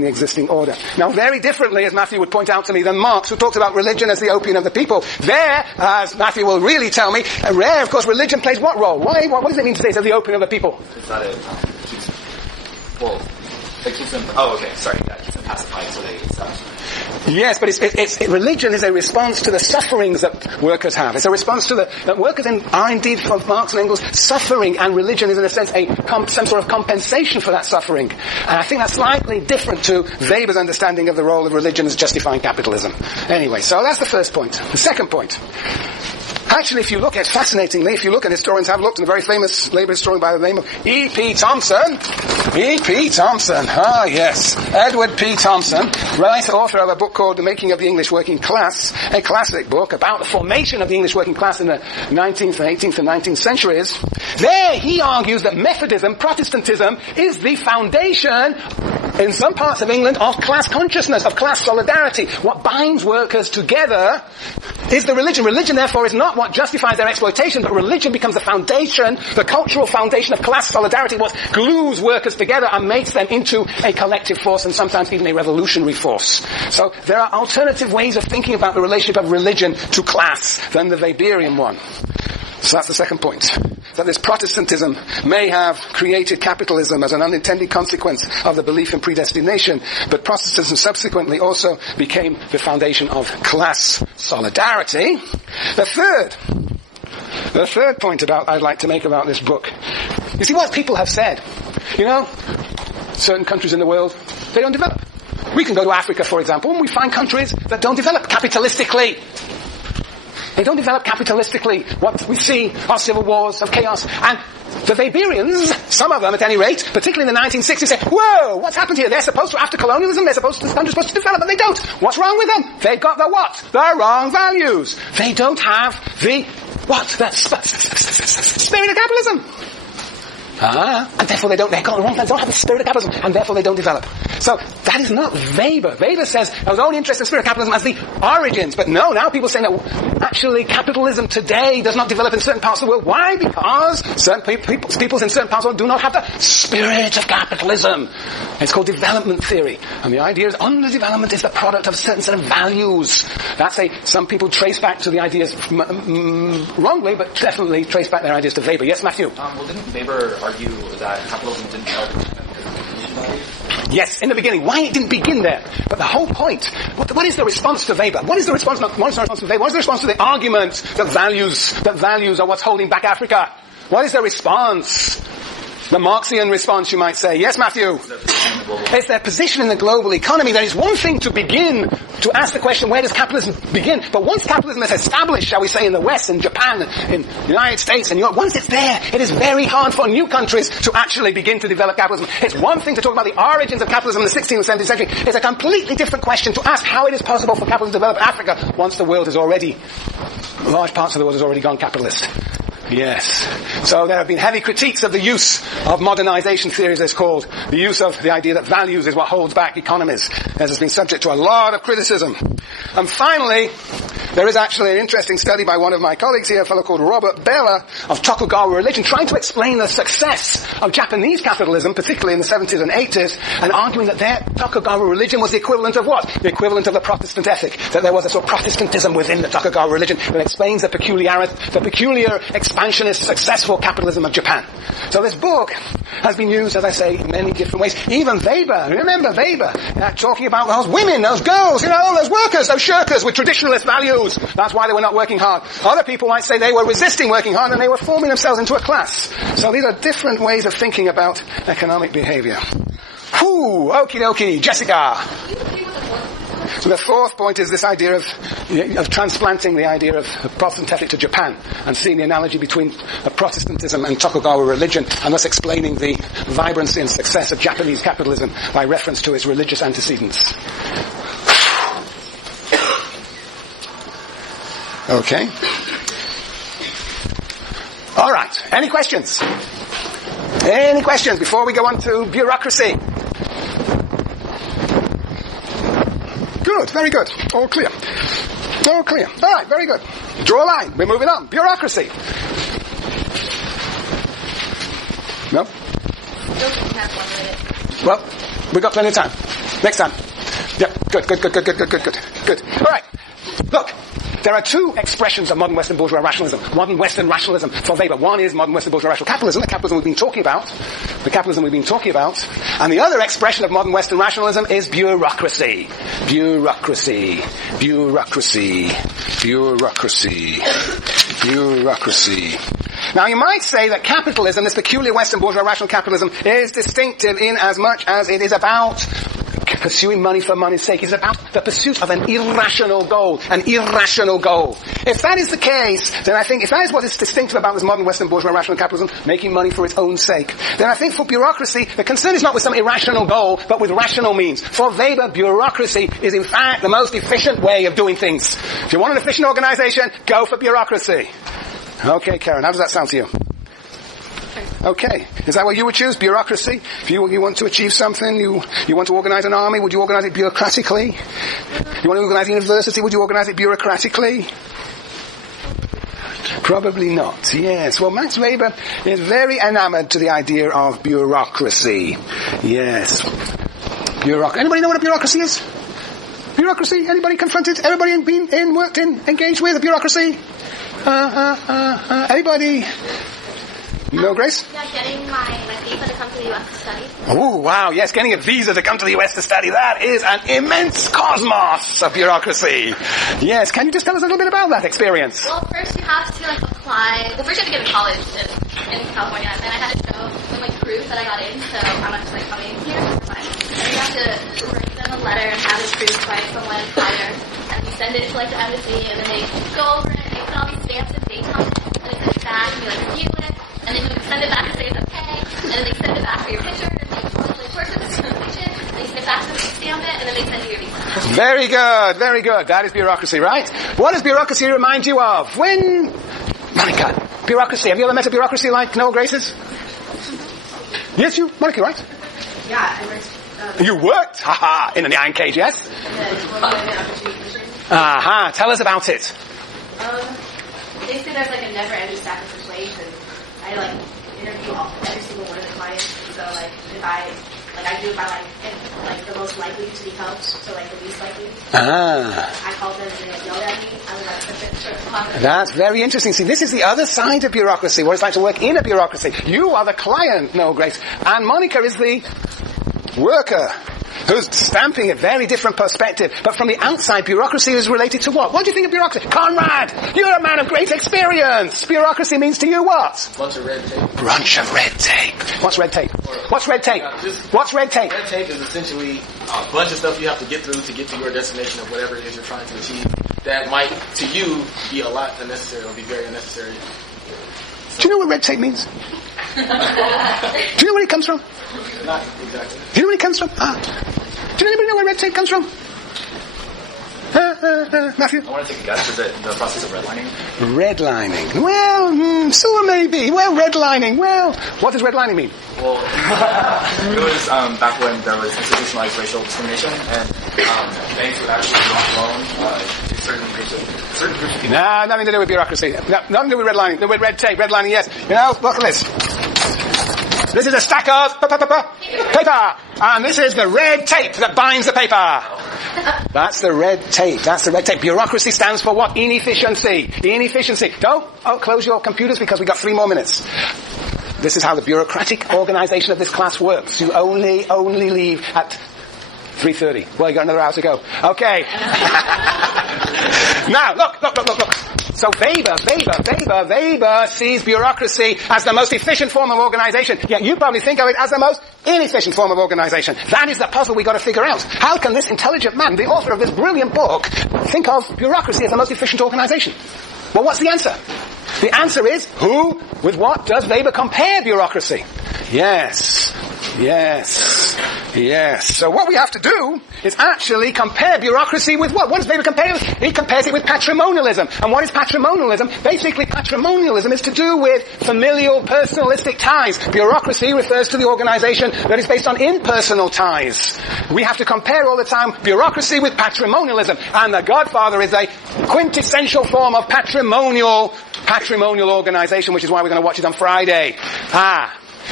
the existing order. Now, very differently, as Matthew would point out to me, than Marx, who talks about religion as the opium of the people. There, as Matthew will really tell me, of course, religion plays what role? Why? What does it mean to say it's the opium of the people? Is that it keeps them... Oh, okay, sorry. That keeps them pacified so they stop. Yes, but religion is a response to the sufferings that workers have. It's a response to that workers are indeed, for Marx and Engels, suffering, and religion is in a sense some sort of compensation for that suffering. And I think that's slightly different to Weber's understanding of the role of religion as justifying capitalism. Anyway, so that's the first point. The second point. Actually, fascinatingly, if you look, and historians have looked, and a very famous labour historian by the name of E.P. Thompson, yes, Edward P. Thompson, author of a book called The Making of the English Working Class, a classic book about the formation of the English working class in the 19th and 18th and 19th centuries. There he argues that Methodism, Protestantism, is the foundation in some parts of England of class consciousness, of class solidarity. What binds workers together is the religion. Religion, therefore, is not what justifies their exploitation, but religion becomes the foundation, the cultural foundation of class solidarity, what glues workers together and makes them into a collective force and sometimes even a revolutionary force. So there are alternative ways of thinking about the relationship of religion to class than the Weberian one. So that's the second point. That this Protestantism may have created capitalism as an unintended consequence of the belief in predestination, but Protestantism subsequently also became the foundation of class solidarity. The third point I'd like to make about this book. You see what people have said. Certain countries in the world, they don't develop. We can go to Africa, for example, and we find countries that don't develop capitalistically. They don't develop capitalistically. What we see are civil wars, of chaos. And the Weberians, some of them at any rate, particularly in the 1960s, say, whoa, what's happened here? They're supposed to, after colonialism, this country's supposed to develop, but they don't. What's wrong with them? They've got the what? The wrong values. They don't have the spirit of capitalism. And therefore they've got the wrong plans, they don't have the spirit of capitalism, and therefore they don't develop. So, that is not Weber. Weber says, I was only interested in spirit of capitalism as the origins, but no, now people are saying that actually capitalism today does not develop in certain parts of the world. Why? Because certain peoples in certain parts of the world do not have the spirit of capitalism. It's called development theory. And the idea is underdevelopment is the product of a certain set of values. Some people trace back to the ideas wrongly, but definitely trace back their ideas to Weber. Yes, Matthew? Well, didn't Weber argue that capitalism didn't help values? Yes, in the beginning. Why it didn't begin there? But the whole point, what is the response to Weber? What is the response to Weber? What is the response to the argument that values are what's holding back Africa? What is the response? The Marxian response, you might say. Yes, Matthew? It's their position in the global economy. There is one thing to begin to ask the question, where does capitalism begin? But once capitalism is established, shall we say, in the West, in Japan, in the United States, and Europe, once it's there, it is very hard for new countries to actually begin to develop capitalism. It's one thing to talk about the origins of capitalism in the 16th and 17th century. It's a completely different question to ask how it is possible for capitalism to develop in Africa once the world is already, large parts of the world has already gone capitalist. Yes. So there have been heavy critiques of the use of modernization theories, it's called. The use of the idea that values is what holds back economies. This has been subject to a lot of criticism. And finally, there is actually an interesting study by one of my colleagues here, a fellow called Robert Bella, of Tokugawa religion, trying to explain the success of Japanese capitalism, particularly in the 70s and 80s, and arguing that their Tokugawa religion was the equivalent of what? The equivalent of the Protestant ethic. That there was a sort of Protestantism within the Tokugawa religion that explains the peculiar expansionist, successful capitalism of Japan. So this book has been used, as I say, in many different ways. Even Weber, remember Weber, talking about those women, those girls, those workers, those shirkers with traditionalist values. That's why they were not working hard. Other people might say they were resisting working hard and they were forming themselves into a class. So these are different ways of thinking about economic behavior. Okie dokie, Jessica. So the fourth point is this idea of transplanting the idea of the Protestant ethic to Japan and seeing the analogy between Protestantism and Tokugawa religion, and thus explaining the vibrancy and success of Japanese capitalism by reference to its religious antecedents. Okay. All right. Any questions? Any questions before we go on to bureaucracy? Good, very good. All clear. All clear. All right, very good. Draw a line. We're moving on. Bureaucracy. No? Well, we've got plenty of time. Next time. Yeah, good. All right. Look, there are two expressions of modern Western bourgeois rationalism. Modern Western rationalism for Weber. One is modern Western bourgeois rational capitalism, the capitalism we've been talking about. And the other expression of modern Western rationalism is bureaucracy. Bureaucracy. Now you might say that capitalism, this peculiar Western bourgeois rational capitalism, is distinctive in as much as it is about pursuing money for money's sake. It's about the pursuit of an irrational goal. If that is the case, then I think, if that is what is distinctive about this modern Western bourgeois rational capitalism, making money for its own sake, then I think for bureaucracy, the concern is not with some irrational goal, but with rational means. For Weber, bureaucracy is in fact the most efficient way of doing things. If you want an efficient organization, go for bureaucracy. Okay, Karen, how does that sound to you? Okay. Is that what you would choose? Bureaucracy? If you want to achieve something, you want to organize an army, would you organize it bureaucratically? You want to organize a university, would you organize it bureaucratically? Probably not. Yes. Well, Max Weber is very enamored to the idea of bureaucracy. Yes. Anybody know what a bureaucracy is? Bureaucracy? Anybody confronted? Everybody been worked in, engaged with a bureaucracy? Anybody? No, Grace? Yeah, getting my visa to come to the U.S. to study. Oh, wow, yes, getting a visa to come to the U.S. to study, that is an immense cosmos of bureaucracy. Yes, can you just tell us a little bit about that experience? Well, first you have to apply. Well, first you have to get in college in California, and then I had to show them proof that I got in, so I'm actually coming here. And you have to write them a letter and have it approved by someone higher, and you send it to the embassy, and then they go over it, and they put all these stamps and dates on it, and they send it back, and you review it. And then you send it back and say it's okay, and then they send it back for your picture, and they torture the information, and they send it back to them, stamp it, and then they send you your visa. Very good. That is bureaucracy, right? What does bureaucracy remind you of? Monica, bureaucracy. Have you ever met a bureaucracy like Noel Grace's? Yes, you, Monica, right? Yeah, I worked. You worked? Haha, in an iron cage, yes? Aha, tell us about it. Basically there's a never-ending stack of persuasion, and I interview every single one of the clients. So if I do it by the most likely to be helped, so the least likely. I call them and they yell at me. I would push it. That's very interesting. See, this is the other side of bureaucracy, what it's like to work in a bureaucracy. You are the client, Noel Grace, and Monica is the worker, who's stamping a very different perspective. But from the outside, bureaucracy is related to what? What do you think of bureaucracy? Conrad, you're a man of great experience. Bureaucracy means to you what? Bunch of red tape. Bunch of red tape. What's red tape? What's red tape? What's red tape? Red tape is essentially a bunch of stuff you have to get through to get to your destination of whatever it is you're trying to achieve. That might, to you, be a lot unnecessary or be very unnecessary. Do you know what red tape means? Do you know where it comes from? Not exactly. Do you know where it comes from? Do anybody know where red tape comes from? Matthew? I want to take a guess. Is it the process of redlining? Redlining. Well, so maybe. Well, redlining. Well, what does redlining mean? Well, it was back when there was institutionalized racial discrimination, and banks would actually loan to certain groups of people. Nah, nothing to do with bureaucracy. No, nothing to do with redlining. With red tape. Redlining, yes. You know, look at this. This is a stack of paper. And this is the red tape that binds the paper. That's the red tape. Bureaucracy stands for what? Inefficiency. Don't close your computers because we've got 3 more minutes. This is how the bureaucratic organization of this class works. You only leave at 3:30. Well, you got another hour to go. Okay. Now, look. So Weber sees bureaucracy as the most efficient form of organization. Yet you probably think of it as the most inefficient form of organization. That is the puzzle we've got to figure out. How can this intelligent man, the author of this brilliant book, think of bureaucracy as the most efficient organization? Well, what's the answer? The answer is, who with what does Weber compare bureaucracy? Yes. So what we have to do is actually compare bureaucracy with what? What does Weber compare it with? He compares it with patrimonialism. And what is patrimonialism? Basically, patrimonialism is to do with familial, personalistic ties. Bureaucracy refers to the organization that is based on impersonal ties. We have to compare all the time bureaucracy with patrimonialism. And the Godfather is a quintessential form of patrimonial organization, which is why we're going to watch it on Friday.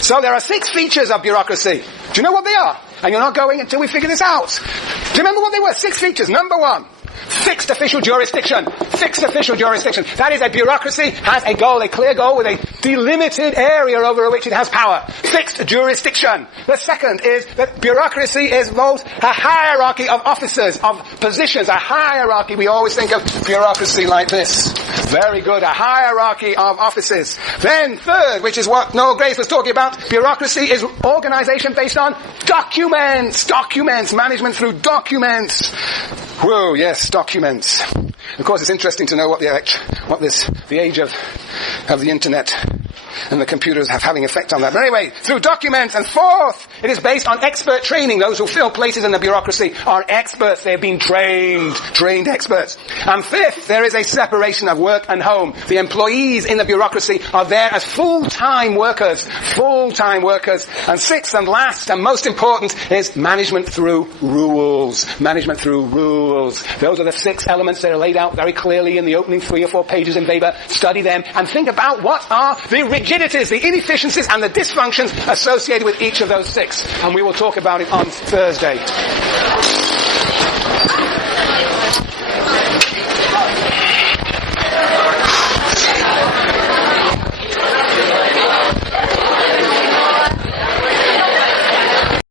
So there are 6 features of bureaucracy. Do you know what they are? And you're not going until we figure this out. Do you remember what they were? 6 features. Number 1. Fixed official jurisdiction. Fixed official jurisdiction. That is, a bureaucracy has a goal, a clear goal with a delimited area over which it has power. Fixed jurisdiction. The second is that bureaucracy is both a hierarchy of officers, of positions, a hierarchy. We always think of bureaucracy like this. Very good. A hierarchy of offices. Then third, which is what Noel Grace was talking about, bureaucracy is organization based on documents. Documents. Management through documents. Whoa, yes, documents. Of course, it's interesting to know what the age of the internet and the computers have having effect on that. But anyway, through documents. And fourth, it is based on expert training. Those who fill places in the bureaucracy are experts. They've been trained experts. And fifth, there is a separation of work and home. The employees in the bureaucracy are there as full-time workers. And sixth and last and most important is management through rules. Management through rules. Those are the 6 elements that are laid out very clearly in the opening 3 or 4 pages in Weber. Study them and think about what are the rigidities, the inefficiencies and the dysfunctions associated with each of those 6. And we will talk about it on Thursday.